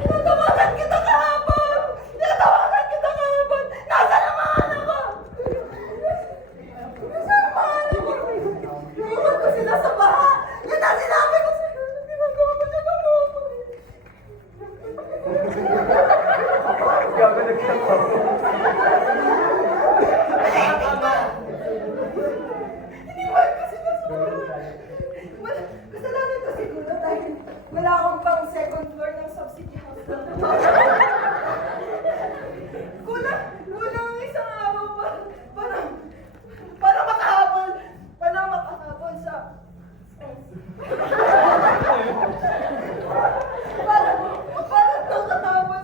Tinatawagan kita kahapon! Tinatawagan kita kahapon! Nasaan ang mga anak ko? Nasaan ang mga anak ko? Naiwan ko sila sa baha! Yun ang sinabi ko sa'yo! Ginagawa mo siya kahapon! Iniwan ko sila sa baha! Kasalanan ko siguro dahil wala akong pang second floor ng subsidy house. Kulang ang isang araw para makahabol sa para makahabol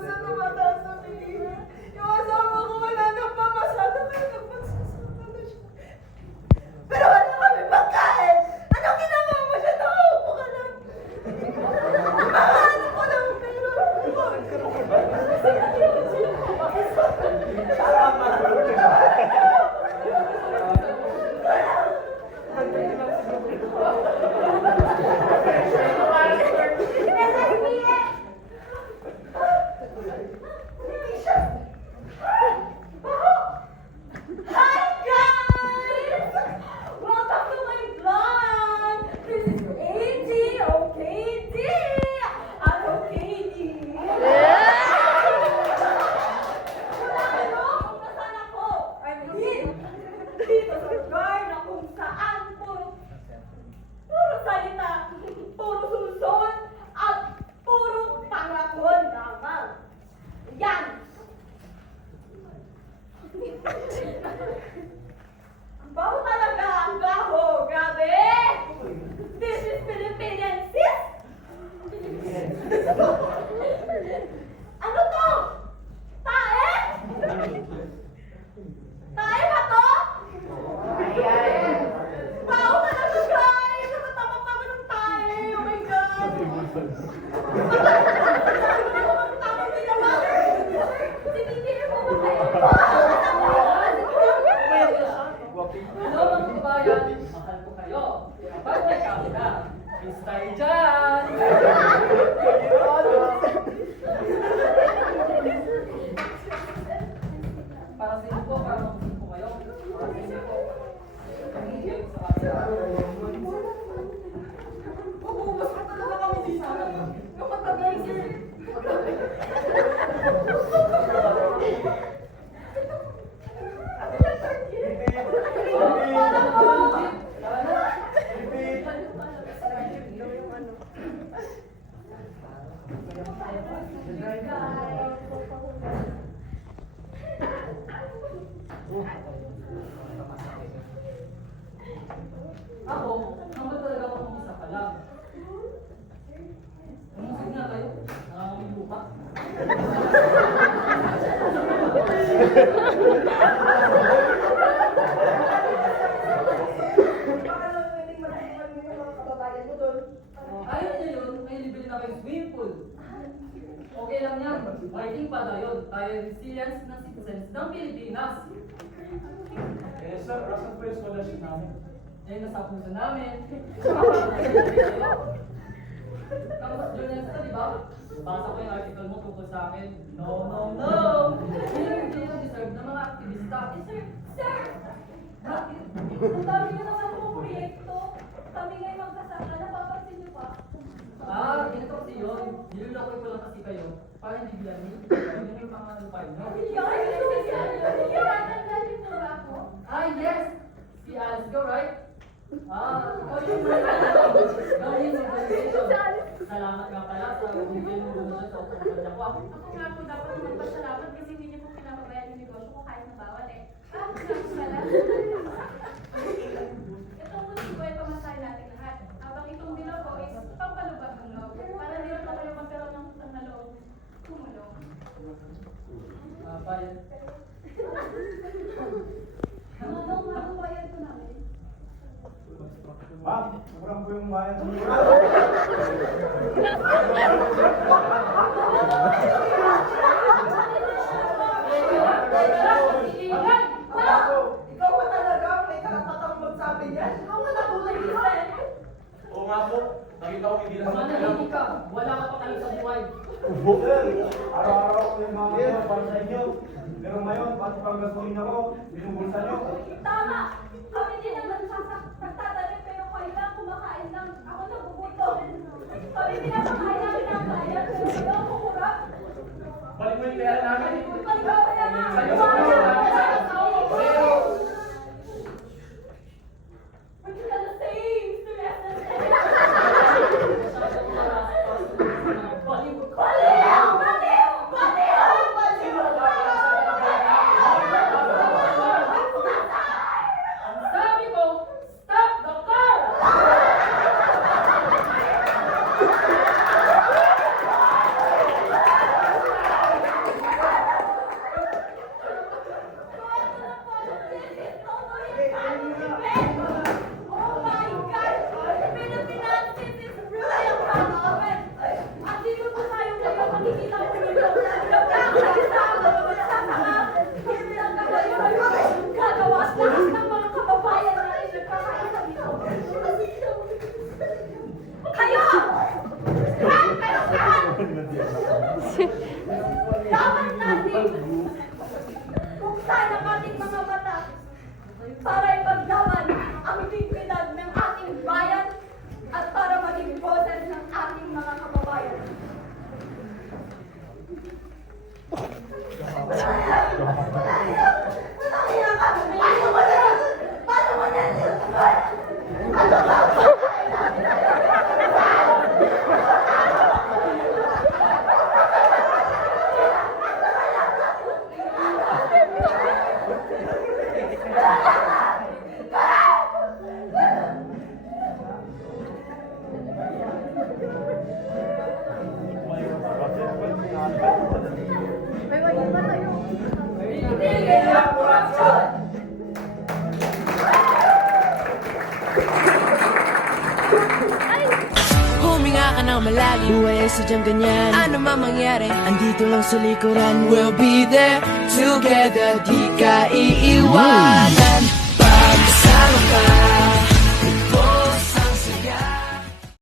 sa tumataas na bilihin. Yung asawa ko wala nang pamasada kaya nagpagsasama na siya. Pero wala kami pagkain! Anong ginagawa mo siya? Nakaupo ka lang! Mahanap ko lang pero Hi guys! Welcome to my vlog! This is AD, OKD! I'm OKD! Wala kayo kung nasaan ako! I'm dito sa lugar na kung saan puro salita, puro susun, at puro pangakon lamang. Yan! Ang baho talaga! Ang baho! Grabe! This is Philippinensis? Ano to? Tae? Tae ba to? Baho talaga guys! Nakatama-tama ng tae! Oh my God! Tama din naman! Sinigil mo ba kayo? Hello mga kabayan, mahal ko kayo. Kapag may kamera, kiss tayo dyan! Para sa inyo po, para makusin po kayo. Para sa inyo po. Pag-iigay ko sa kamera. Ubus ka talaga kami dito. Yung matagal sir. Ako, naman talaga ako mag-isa ka lang. Umusig na kayo. Nangangamin lupa. Baka lang pwedeng mag-iwan mo yung mga kababayan mo doon. Ayaw niya yun, may libre na kayong swimming pool. Okay lang yan. Working pa tayo. Tayo resilience ng citizens ng Pilipinas. Eh sir, asan po yung scholarship namin? Yan nasa puso namin. Tapos journalista, di ba? Basa ko yung article mo tungkol sa akin. No, no, no! Hindi yung deserve ng mga aktivista. Sir! Bakit? Ang dami niyo naman mga proyekto. Kami ngayon magkasama, napapansin niyo pa. Ganito kasi yun. Nilulokoy ko lang kasi kayo. Para hindi bilanin. Yun yung mga lupay nyo. Nakatandaan po ba ako? Yes! Si Asgo, right? Ikaw yung gawin ng presentation. Salamat nga pala sa bigyan mo donasyon sa kumpanya ko. Ako nga po dapat magpasalamat kasi hindi niyo po pinapabayaan yung negosyo ko kahit na bawal eh. Nga po pala. Ito po si Gwen, pamasahe natin lahat. Habang itong bilang ko is pampalubag ng loob. Para hindi lang kayo magkaroon ng utang na loob. Tumulong. Bayad. Anong bayad ko namin? Ma'am, kurang po yung bayan ng Ikaw ba talaga may karapatang magsabi niyan? Ikaw na nabulay. Oo nga po, nakita ko hindi na sa Manahimik ka. Wala ka pa kayo sa buhay. Sir, araw-araw ko yung mga mga para sa inyo. Pero ngayon, pati pang gasolina ko, binubulsa nyo. Tama! Kami din ang nagtatanim pero kayo lang kumakain lang. Ako nagugutom. Kami pinapakain namin ang bayan pero kayo ang kukurap. Balik mo yung pera namin. Paligaya na! We're gonna save the rest of the Baliw! Baliw! Baliw! Baliw! Sabi ko, stop the car! Oh my God! Pilipinas, this is really a problem. At dito po tayo ngayon, makikita po ninyo. Nagkakasama, magsasama. Hindi lang gagawa at lahat ng mga kababayan natin nagkakaisa dito. Kayo! Lahat kayo lahat! Dapat natin buksan ang ating mga mata para ipaglaban ang dignidad ng ating bayan at para maging boses ng ating mga kababayan. Tigil ang korupsyon! Huminga ka ng malalim, buhay ay sadyang ganyan. Ano man mangyari, andito lang sa likuran. We'll be there together, di ka iiwanan.